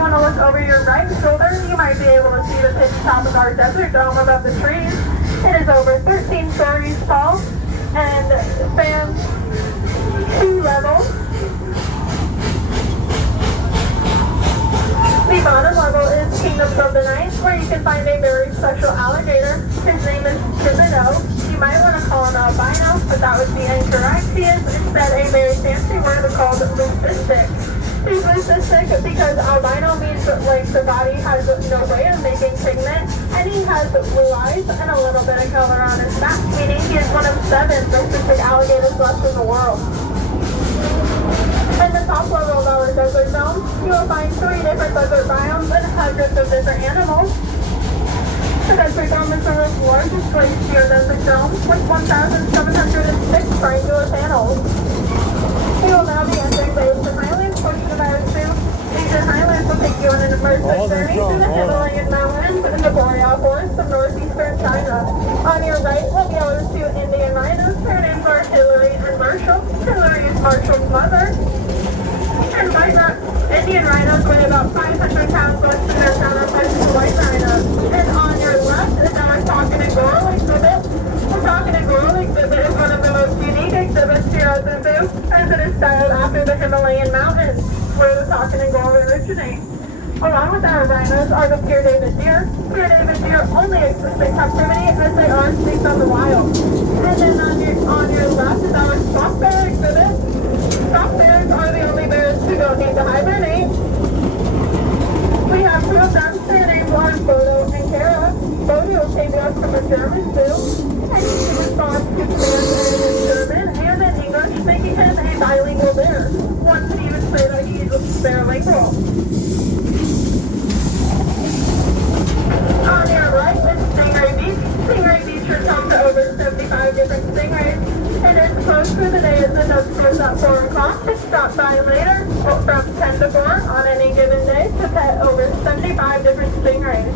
you want to look over your right shoulder, you might be able to see the pitch top of our desert dome above the trees. It is over 13 stories tall and spans 2 levels. The bottom level is Kingdoms of the Night, where you can find a very special alligator. His name is Thibodeau. You might want to call him albino, but that would be incorrect. He is instead a very fancy word called leucistic. He's leucistic because albino means that like the body has no way of making pigment, and he has blue eyes and a little bit of color on his back, meaning he is one of 7 leucistic alligators left in the world. In the top level of our desert dome, you will find 3 different desert biomes and hundreds of different animals. The desert dome is the world's largest glacier desert dome with 1,706 triangular panels. We will now be entering the Asian Highlands portion of our zoo. Asian Highlands will take you on an immersive journey through the Himalayan mountains and the boreal forests of northeastern China. On your right will be our 2 Indian rhinos. Their names are Hillary and Marshall. Hillary is Marshall's mother. And Indian rhinos weigh about 500 pounds less than their counterparts to white rhinos. And on your left is our talking and goral exhibit. The talking and goral exhibit is one of the most unique exhibits here at the zoo, as it is styled after the Himalayan mountains, where the talking and goral originate. Along with our rhinos are the pure David deer. Pure David deer only exist in captivity as they are extinct on the wild. And then on your left is our soft bear exhibit. Soft bears are the only bears who don't need to hibernate. We have 2 of them. Their names are Bodo and Kara. Bodo came to us from a German zoo, and he responds to commands in German and in English, making him a bilingual bear. One could even say that he is bilingual. On your right is Stingray Beach. Stingray Beach is home to over 75 different stingrays. It is closed for the day as the duck goes at 4 o'clock. Stop by later from 10 to 4 on any given day to pet over 75 different stingrays.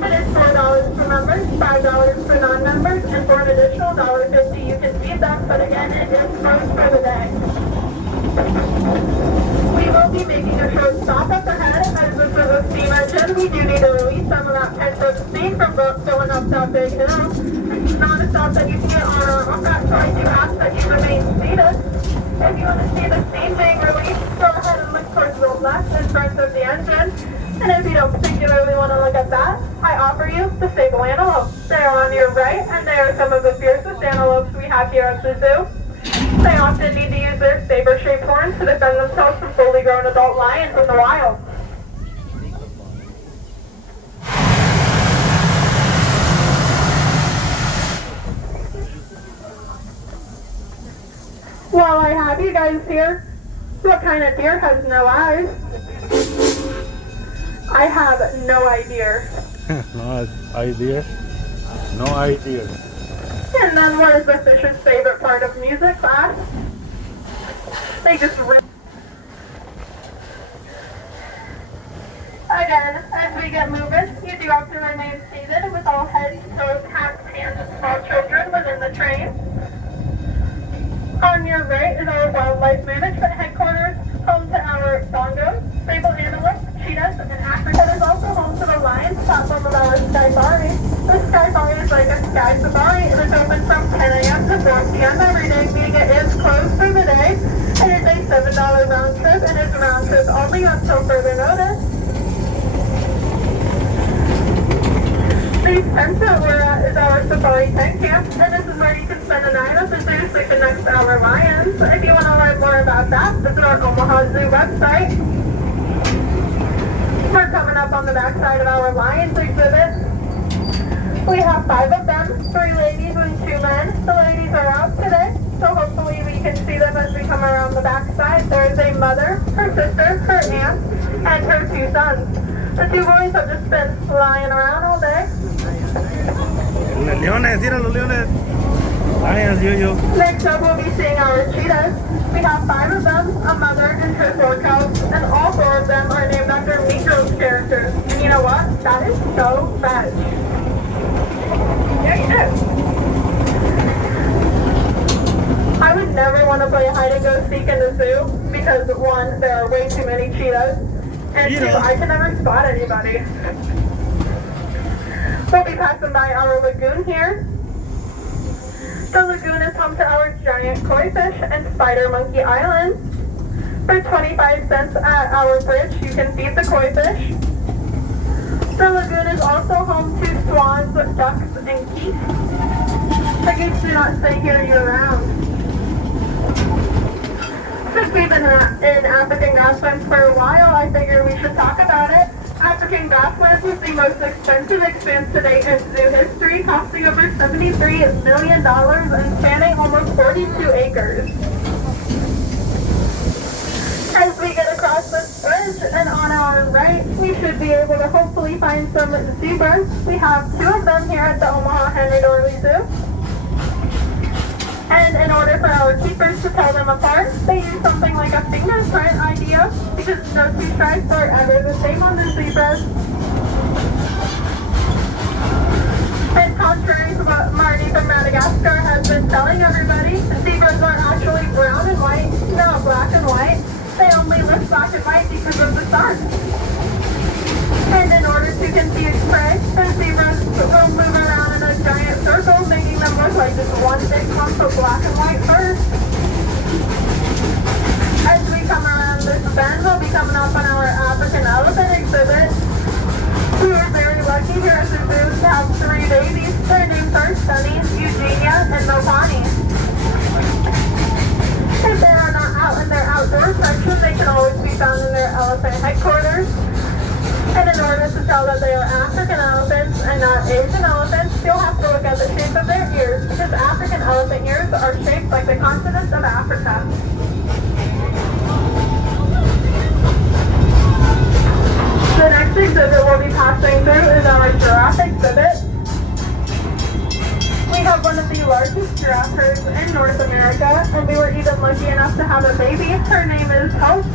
It is $4 for members, $5 for non-members, and for an additional $1.50 you can feed them, but again, it is closed for the day. We will be making a short stop up ahead as this is a steam engine. We do need to release some of that pent-up steam from filling up that big hill. It's not a stop that you can get on or off that, so I do ask that you remain seated. If you want to see the steam being released, go ahead and look towards the left in front of the engine. And if you don't particularly want to look at that, I offer you the sable antelope. They are on your right, and they are some of the fiercest antelopes we have here at the zoo. They often need to use their saber-shaped horns to defend themselves from fully grown adult lions in the wild. While I have you guys here, what kind of deer has no eyes? I have no idea. No idea? No idea. And then what is the fish's favorite part of music class? They just rip. Again, as we get moving, you do have to remain seated with all heads, toes, hats, hands, and small children within the train. On your right is our wildlife management headquarters, home to our bongos, sable antelopes, cheetahs, and Africa. It is also home to the lions platform of our safari. The safari is like a sky safari. It is open from 10 a.m. to 4 p.m. every day, meaning it is closed for the day. It is a $7 round trip. It is round trip only until further notice. The tent that we're at is our safari tent camp, and this is where you can spend the night at the zoo sleeping next to our lions. If you want to learn more about that, visit our Omaha Zoo website. We're coming up on the backside of our lions exhibit. We have 5 of them, 3 ladies and 2 men. The ladies are out today, so hopefully we can see them as we come around the backside. There is a mother, her sister, her aunt, and her 2 sons. The 2 boys have just been lying around all day. Leones, mira los leones. Lions, yo. Next up, we'll be seeing our cheetahs. We have 5 of them, a mother and her 4 cubs, and all 4 of them are named after Meatloaf characters. And you know what? That is so fetch. Yeah, you do. I would never want to play hide and go seek in the zoo because 1, there are way too many cheetahs. And two, I can never spot anybody. We'll be passing by our lagoon here. The lagoon is home to our giant koi fish and spider monkey islands. For 25 cents at our bridge, you can feed the koi fish. The lagoon is also home to swans, ducks, and geese. The geese do not stay here year-round. Since we've been in African grasslands for a while, I figured we should talk about it. African grasslands is the most expensive expanse to date in zoo history, costing over $73 million and spanning almost 42 acres. As we get across this bridge and on our right, we should be able to hopefully find some zebras. We have 2 of them here at the Omaha Henry Doorly Zoo. And in order for our keepers to tell them apart, they use something like a fingerprint idea, because no 2 stripes are ever the same on the zebras. And contrary to what Marty from Madagascar has been telling everybody, zebras are actually brown and white, not black and white. They only look black and white because of the sun. And in order to confuse prey, the zebras will move around in a giant circle, making them look like just one big clump of black and white fur. As we come around this bend, we'll be coming up on our African elephant exhibit. We were very lucky here at the zoo to have 3 babies. Their names are Sunny, Eugenia, and Mopani. If they are not out in their outdoor section, they can always be found in their elephant headquarters. And in order to tell that they are African elephants and not Asian elephants, you'll have to look at the shape of their ears, because African elephant ears are shaped like the continent of Africa. The next exhibit we'll be passing through is our giraffe exhibit. We have one of the largest giraffe herds in North America, and we were even lucky enough to have a baby. Her name is Hope.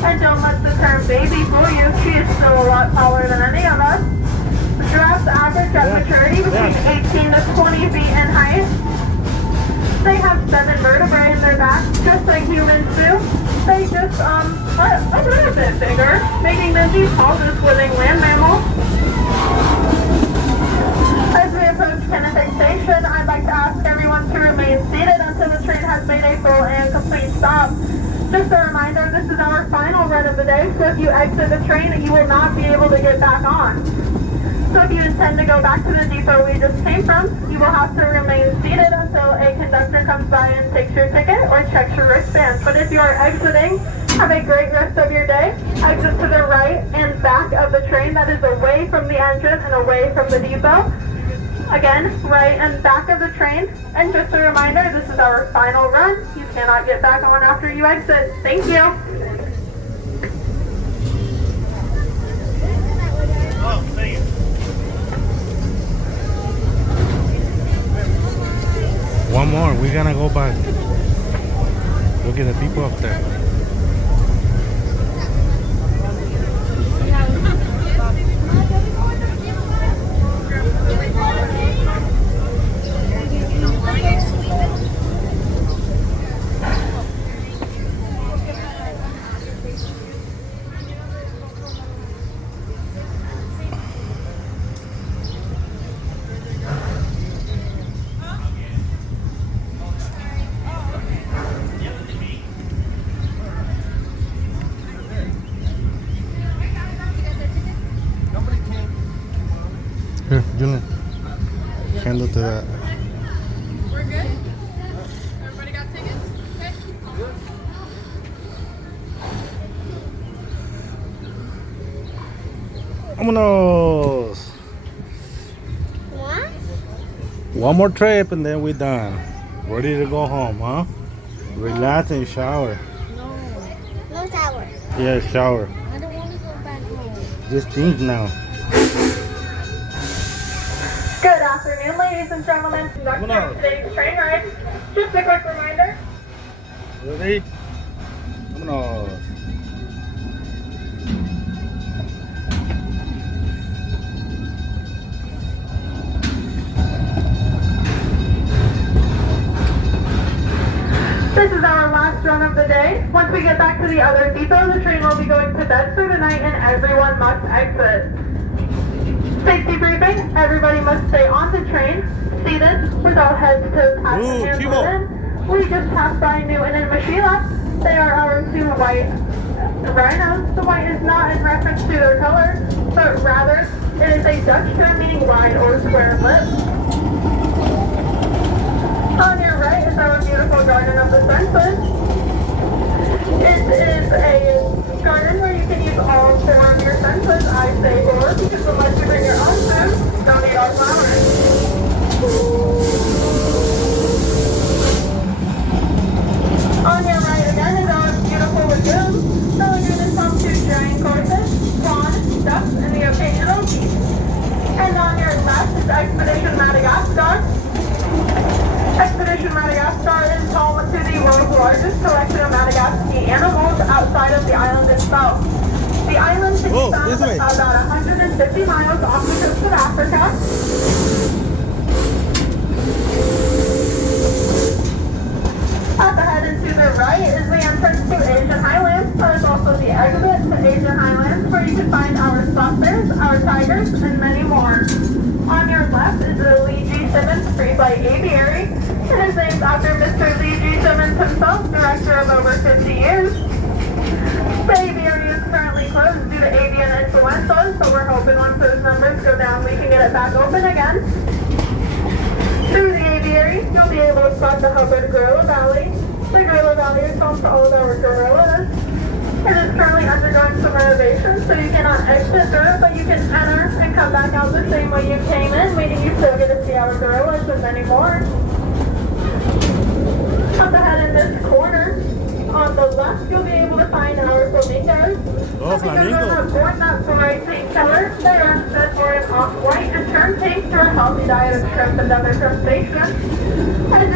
And don't let the term baby fool you, she is still a lot taller than any of us. Giraffes average at maturity between 18 to 20 feet in height. They have 7 vertebrae in their back, just like humans do. They just, are a little bit bigger, making them the tallest living land mammal. As we approach Kennebec Station, I'd like to ask everyone to remain seated until the train has made a full and complete stop. Just a reminder, this is our final run of the day, so if you exit the train, you will not be able to get back on. So if you intend to go back to the depot we just came from, you will have to remain seated until a conductor comes by and takes your ticket or checks your wristband. But if you are exiting, have a great rest of your day. Exit to the right and back of the train, that is away from the engine and away from the depot. Again, right and back of the train. And just a reminder, this is our final run. You cannot get back on after you exit. Thank you. Oh, thank you. One more, we're gonna go back. Look at the people up there. Here, Julian. Handle to that. We're good? Everybody got tickets? Okay. Vámonos. What? One more trip and then we're done. Ready to go home, huh? Relax and shower. No. No shower. Yeah, shower. I don't want to go back home. Just think now. Good afternoon, ladies and gentlemen. Conductor of today's train ride. Just a quick reminder. Ready? Vámonos. This is our last last run of the day. Once we get back to the other depot, the train will be going to bed for the night and everyone must exit. Safety briefing, everybody must stay on the train, seated, with all heads, toes, hats, and hands Chivo. in. We just passed by Newton and Mashila. They are our two white rhinos. The white is not in reference to their color, but rather it is a Dutch term meaning wide or square lips. On your right is our beautiful Garden of the Senses. It is a garden where you can use all four of your senses, I say or, because unless you bring your own food, don't eat our flowers. On your right again is our beautiful lagoon. The lagoon is home to giant goldfish, swan, ducks, and the occasional geese. And on your left is Expedition Madagascar. Expedition Madagascar is home to the world's largest collection of Madagascar animals outside of the island itself. The island can be found this way. about 150 miles off the coast of Africa. Up ahead and to the right is the entrance to Asian Highlands. There is also the exit to Asian Highlands where you can find our sloth bears, our tigers, and many more. On your left is the Lee G. Simmons Free Flight Aviary. It is named after Mr. Lee G. Simmons himself, director of over 50 years. The aviary is currently closed due to avian influenza, so we're hoping once those numbers go down, we can get it back open again. Through the aviary, you'll be able to spot the Hubbard Gorilla Valley. The Gorilla Valley is home to all of our gorillas. It is currently undergoing some renovations, so you cannot exit through, but you can enter and come back out the same way you came in, meaning you still get to see our gorillas and many more. Up ahead in this corner, on the left, you'll be able to find our flamingos. Flamingos are not born that bright pink color. They are instead born in off-white and turn pink through a healthy diet of shrimp and other crustaceans. And